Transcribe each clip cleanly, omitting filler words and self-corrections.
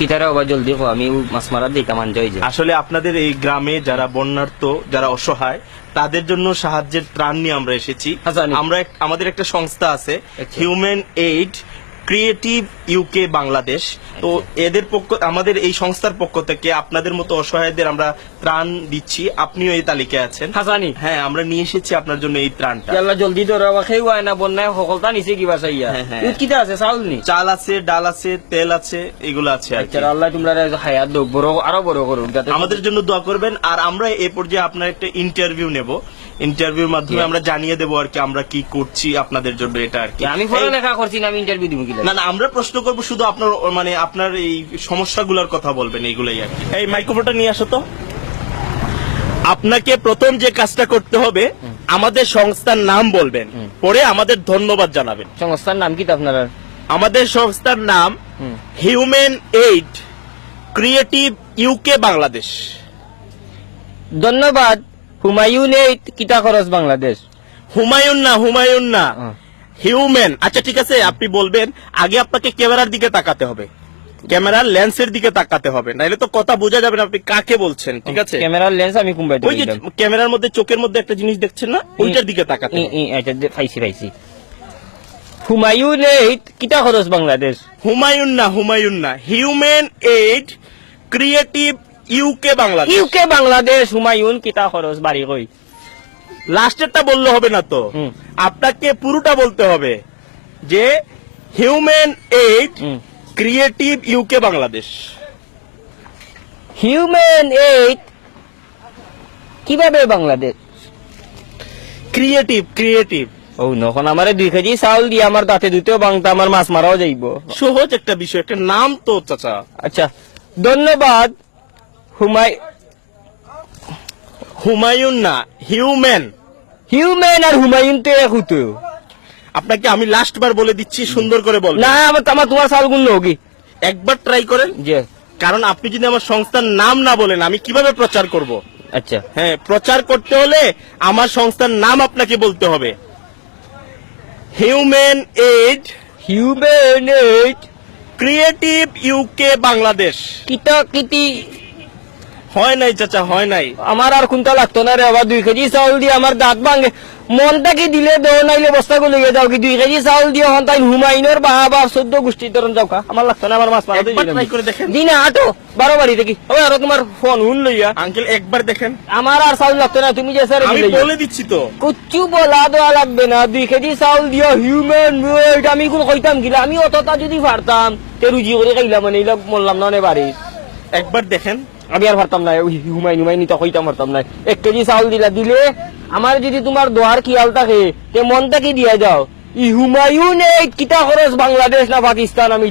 কিতারা আবার জলদি কো আমি মাছ মারা দিই কামান যাই যে আসলে আপনাদের এই গ্রামে যারা বন্যার্ত, যারা অসহায়, তাদের জন্য সাহায্যের ত্রাণ নিয়ে আমরা এসেছি। জানি। আমাদের একটা সংস্থা আছে, আচ্ছা। Human aid creative UK Bangladesh. তো এদের আমাদের এই সংস্থার পক্ষ থেকে আপনাদের মতো অসহায়দের আমরা ত্রাণ দিচ্ছি। আপনিও এই তালিকায় আছেন। হাসানি হ্যাঁ, আমরা নিয়ে এসেছি আপনার জন্য এই ত্রাণটা। আল্লাহ জলদি ধরো আবার খেয়ে হয় না বন্যায় সকলটা নিচে কিবা চাইয়া হ্যাঁ, হ্যাঁ। কিতা আছে চাউল নি চাল আছে, ডাল আছে, তেল আছে, এগুলো আছে আর কি। আচ্ছা আল্লাহ তোমরা হায়াত দো বড় আরো বড় করুন যাতে আমাদের জন্য দোয়া করবেন। আর আমরা এই পর্যায়ে আপনার একটা ইন্টারভিউ নেব। ইন্টারভিউর মাধ্যমে আমরা জানিয়ে দেবো আর কি আমরা কি করছি আপনাদের জন্য, এটা আর কি। আমি পড়ালেখা করছি না, আমি ইন্টারভিউ দিব কিলা না না, আমরা প্রশ্ন করবো শুধু আপনার, মানে আপনার এই সমস্যাগুলোর কথা বলবেন, এইগুলাই আর কি। এই মাইক্রোফোনটা নিয়ে আসো তো। আপনাকে প্রথম যে কাজটা করতে হবে, আমাদের সংস্থার নাম বলবেন, পরে আমাদের ধন্যবাদ জানাবেন। সংস্থার নাম কি আপনারা? আমাদের সংস্থার নাম human aid creative UK Bangladesh. ধন্যবাদ। হুমায়ুন এইড কিতা খরচ বাংলাদেশ। হুমায়ুন না, হিউম্যান। আচ্ছা ঠিক আছে, আপনি বলবেন। আগে আপনাকে ক্যামেরার দিকে তাকাতে হবে, ক্যামেরার লেন্সের দিকে তাকাতে হবে, নাহলে তো কথা বোঝা যাবে না আপনি কাকে বলছেন। ঠিক আছে, ক্যামেরার লেন্স আমি কুম্বাই ওই যে ক্যামেরার মধ্যে চোখের মধ্যে একটা জিনিস দেখছেন না, ওইটার দিকে তাকাতে হবে। আচ্ছা পাইছি। হুমায়ুন এইড কিতা খরচ বাংলাদেশ। হুমায়ুন না, human aid creative UK Bangladesh. UK Bangladesh Humayun কিতা খরচ বাড়ি কই। লাস্টেরটা বললে হবে না তো, আপনাকে পুরোটা বলতে হবে যে human aid creative UK Bangladesh. Human aid কিভাবে বাংলাদেশ ক্রিয়েটিভ ও নখন আমারে 2 কেজি চাউল দিয়ে আমার দাঁতে দুতেও বাংতা আমার মাছ মারাও যাইব। সহজ একটা বিষয়, একটা নাম তো চাচা। আচ্ছা ধন্যবাদ। হুমায়ুন না, হিউম্যান আর হুমায়ুন তো এক হতো। আপনাকে আমি লাস্ট বার বলে দিচ্ছি, সুন্দর করে বলবেন। না আমার তোমার চাউল গুণ হোগি একবার ট্রাই করেন, যে কারণ আপনি যদি আমার সংস্থার নাম না বলেন আমি কিভাবে প্রচার করব। আচ্ছা হ্যাঁ, প্রচার করতে হলে আমার সংস্থার নাম আপনাকে বলতে হবে। Human aid creative UK Bangladesh. কিতা কিতি হয় নাই চাচা, হয় নাই। আমার আর কোনটা লাগতো না রে বাবা। 2 কেজি চাউল দিয়ে আমার দাঁত ভাঙে। মনটা কি দিলে দেও নাইলে বস্তাকে লইয়া যাও কি। 2 কেজি চাউল দিয়ে হন তাই হুমায়ুনের বাবা 14 গোষ্ঠীর ধরন যাও কা। আমার লাগতো না, আমার মাছ মারা একবার ট্রাই করে দেখেন। দিনা আটো 12 বাড়ি দেখি ওই আর তোমার ফোন হুন লইয়া। আঙ্কেল একবার দেখেন। আমার আর চাউল লাগতো না, তুমি যে স্যার আমি বলে দিচ্ছি তো। কুচ্ছু বলা দেওয়া লাগবে না। 2 কেজি চাউল দিয়া হিউম্যান ওয়েট আমি কোন কইতাম গিলা। আমি অতটা যদি পারতাম তে রুজি করে খাইলাম, মানে এইলা মরলাম না নে বাড়ি। একবার দেখেন। আমি আর পারতাম না, হুমায়ুন তো কইতাম পারতাম না। 1 কেজি চাউল দিলে আমার যদি তোমার দোয়ার খেয়াল থাকে তে মনটা কি দিয়া যাও। হুমায়ুন এই কিতা খরচ বাংলাদেশ না পাকিস্তান আমি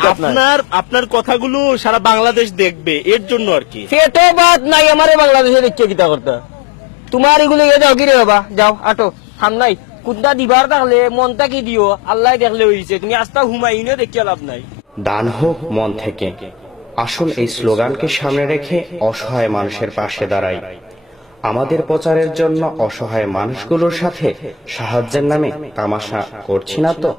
আপনার কথাগুলো সারা বাংলাদেশ দেখবে, এর জন্য আর কি। সেটো বাত নাই, আমারে বাংলাদেশে দেখছে কিতা করতে। তোমার এগুলো যাও কি রে বাবা, যাও আটো খাম নাই। কুন্দা দিবার থাকলে মনটা কি দিও, আল্লাহ দেখলে হইছে। তুমি আস্তা হুমায়ুনে দেখিয়া লাভ নাই। দান হোক মন থেকে। আসুন এই স্লোগানকে সামনে রেখে অসহায় মানুষের পাশে দাঁড়াই। আমাদের প্রচারের জন্য অসহায় মানুষগুলোর সাথে সাহায্যের নামে তামাশা করছি না তো।